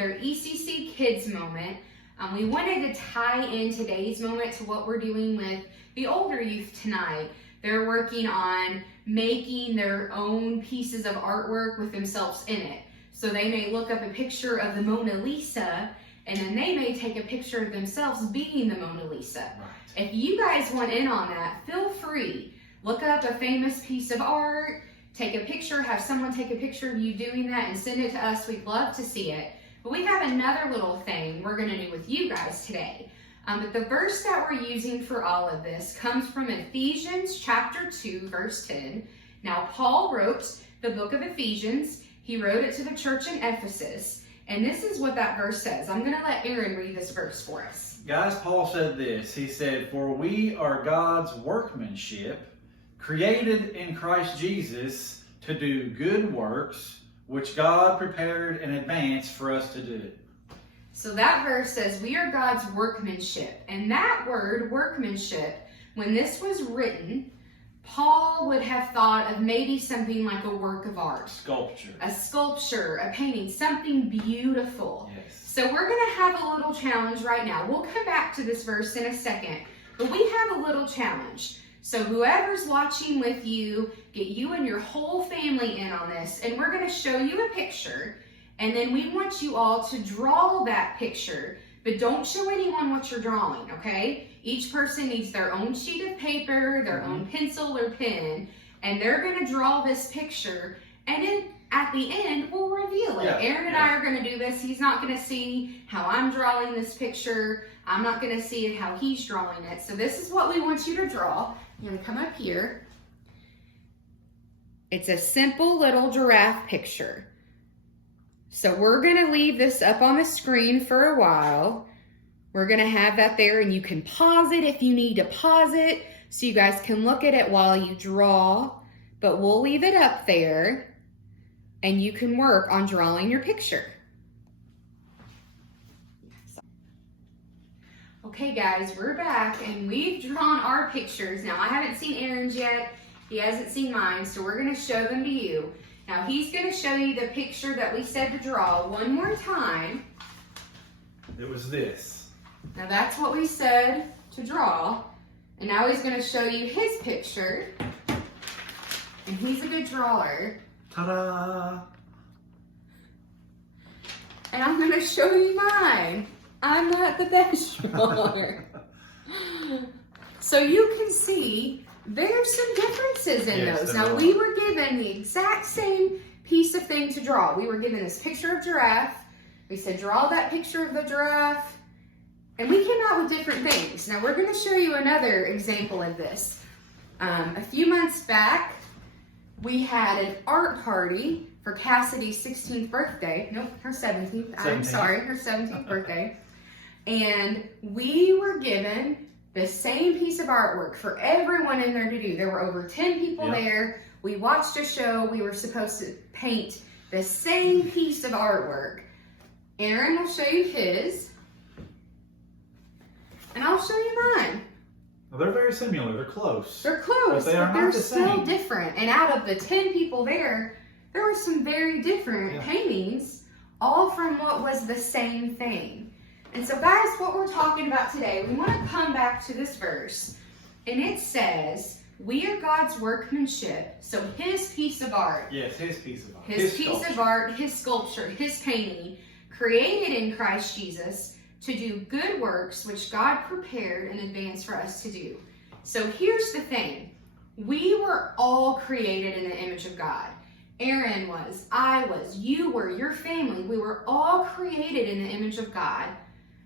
another ECC Kids moment. We wanted to tie in today's moment to what we're doing with the older youth tonight. They're working on making their own pieces of artwork with themselves in it. So they may look up a picture of the Mona Lisa, and then they may take a picture of themselves being the Mona Lisa. Right. If you guys want in on that, feel free. Look up a famous piece of art, take a picture, have someone take a picture of you doing that and send it to us. We'd love to see it. But we have another little thing we're going to do with you guys today. But the verse that we're using for all of this comes from Ephesians chapter 2, verse 10. Now, Paul wrote the book of Ephesians. He wrote it to the church in Ephesus. And this is what that verse says. I'm going to let Aaron read this verse for us. Guys, Paul said this. He said, "For we are God's workmanship, created in Christ Jesus to do good works, which God prepared in advance for us to do." So that verse says we are God's workmanship. And that word, workmanship, when this was written, Paul would have thought of maybe something like a work of art. Sculpture. A sculpture, a painting, something beautiful. Yes. So we're going to have a little challenge right now. We'll come back to this verse in a second. But we have a little challenge. So whoever's watching with you, get you and your whole family in on this. And we're going to show you a picture. And then we want you all to draw that picture. But don't show anyone what you're drawing, okay? Each person needs their own sheet of paper, their own pencil or pen. And they're going to draw this picture. And then at the end, we'll reveal it. Yeah. Aaron and I are going to do this. He's not going to see how I'm drawing this picture. I'm not going to see it how he's drawing it. So this is what we want you to draw. You're going to come up here. It's a simple little giraffe picture. So we're going to leave this up on the screen for a while. We're going to have that there, and you can pause it if you need to pause it so you guys can look at it while you draw. But we'll leave it up there, and you can work on drawing your picture. Okay guys, we're back and we've drawn our pictures. Now I haven't seen Aaron's yet. He hasn't seen mine, so we're going to show them to you. Now he's going to show you the picture that we said to draw one more time. It was this. Now that's what we said to draw. And now he's going to show you his picture. And he's a good drawer. Ta-da! And I'm going to show you mine. I'm not the best drawer. So you can see there's some differences in those. Now we were given the exact same piece of thing to draw. We were given this picture of giraffe. We said draw that picture of the giraffe. And we came out with different things. Now we're going to show you another example of this. A few months back, we had an art party for Cassidy's 16th birthday. Nope, her 17th. I'm sorry, her 17th birthday. And we were given the same piece of artwork for everyone in there to do. There were over 10 people there. We watched a show. We were supposed to paint the same piece of artwork. Aaron will show you his. And I'll show you mine. Well, they're very similar. They're close. They're close, but they're still different. And out of the 10 people there were some very different paintings, all from what was the same thing. And so guys, what we're talking about today, we want to come back to this verse. And it says, we are God's workmanship. So his piece of art. Yes, his piece of art. His piece of art, his sculpture, his painting, created in Christ Jesus to do good works which God prepared in advance for us to do. So here's the thing. We were all created in the image of God. Aaron was, I was, you were, your family. We were all created in the image of God.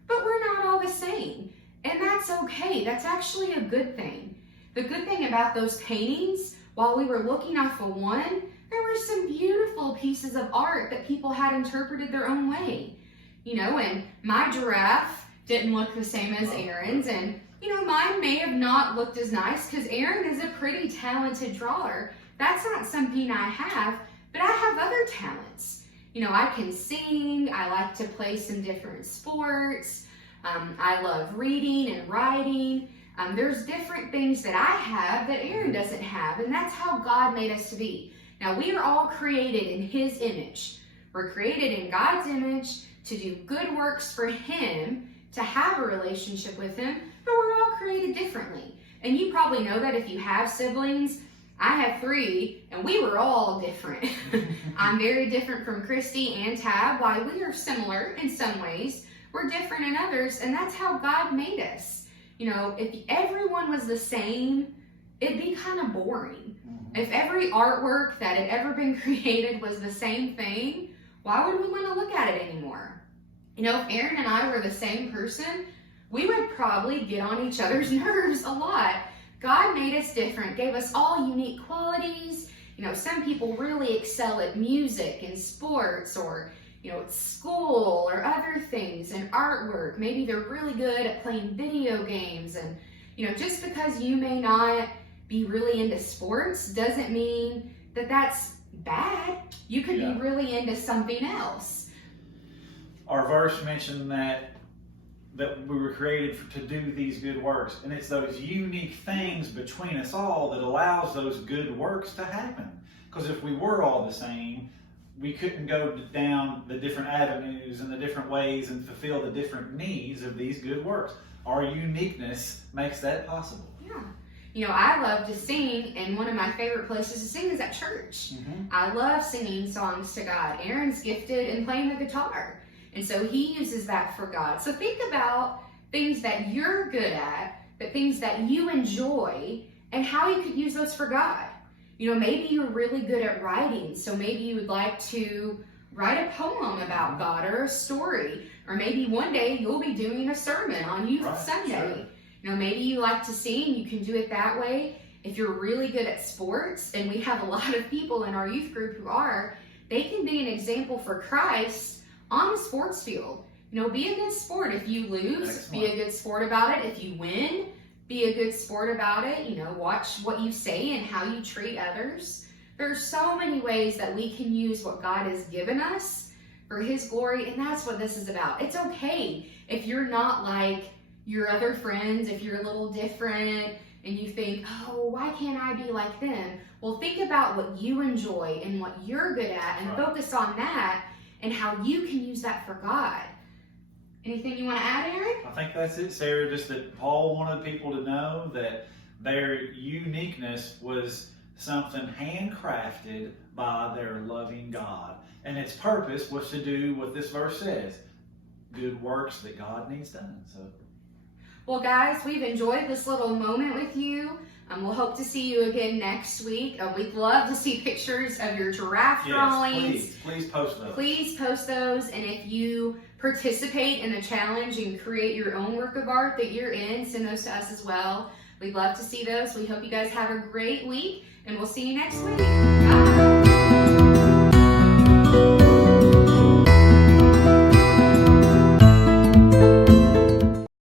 But we're not all the same. And that's okay. That's actually a good thing. The good thing about those paintings, while we were looking off of one, there were some beautiful pieces of art that people had interpreted their own way. You know, and my giraffe didn't look the same as Aaron's. And, you know, mine may have not looked as nice because Aaron is a pretty talented drawer. That's not something I have, but I have other talents. You know, I can sing, I like to play some different sports, I love reading and writing. There's different things that I have that Aaron doesn't have, and that's how God made us to be. Now, we are all created in his image. We're created in God's image to do good works for Him, to have a relationship with Him, but we're all created differently. And you probably know that if you have siblings. I have 3, and we were all different. I'm very different from Christy and Tab. While we are similar in some ways, we're different in others, and that's how God made us. You know, if everyone was the same, it'd be kind of boring. If every artwork that had ever been created was the same thing, why would we want to look at it anymore? You know, if Aaron and I were the same person, we would probably get on each other's nerves a lot. God made us different, gave us all unique qualities. You know, some people really excel at music and sports, or, you know, at school or other things, and artwork. Maybe they're really good at playing video games. And, you know, just because you may not be really into sports doesn't mean that that's bad. You could be really into something else. Our verse mentioned that we were created to do these good works. And it's those unique things between us all that allows those good works to happen. Because if we were all the same, we couldn't go down the different avenues and the different ways and fulfill the different needs of these good works. Our uniqueness makes that possible. Yeah. You know, I love to sing, and one of my favorite places to sing is at church. I love singing songs to God. Aaron's gifted in playing the guitar. And so he uses that for God. So think about things that you're good at, but things that you enjoy, and how you could use those for God. You know, maybe you're really good at writing, so maybe you would like to write a poem about God or a story. Or maybe one day you'll be doing a sermon on Youth Sunday. Sure. You know, maybe you like to sing, you can do it that way. If you're really good at sports, and we have a lot of people in our youth group who are, they can be an example for Christ on the sports field. You know, be a good sport. If you lose, be a good sport about it. If you win, be a good sport about it. You know, watch what you say and how you treat others. There's so many ways that we can use what God has given us for His glory, and that's what this is about. It's okay if you're not like your other friends, if you're a little different and you think, oh, why can't I be like them? Well, think about what you enjoy and what you're good at, and focus on that and how you can use that for God. Anything you want to add, Aaron? I think that's it, Sarah. Just that Paul wanted people to know that their uniqueness was something handcrafted by their loving God. And its purpose was to do what this verse says, good works that God needs done. So, well, guys, we've enjoyed this little moment with you. We'll hope to see you again next week. We'd love to see pictures of your giraffe drawings. Please post those. Please post those. And if you participate in a challenge and create your own work of art that you're in, send those to us as well. We'd love to see those. We hope you guys have a great week, and we'll see you next week. Bye.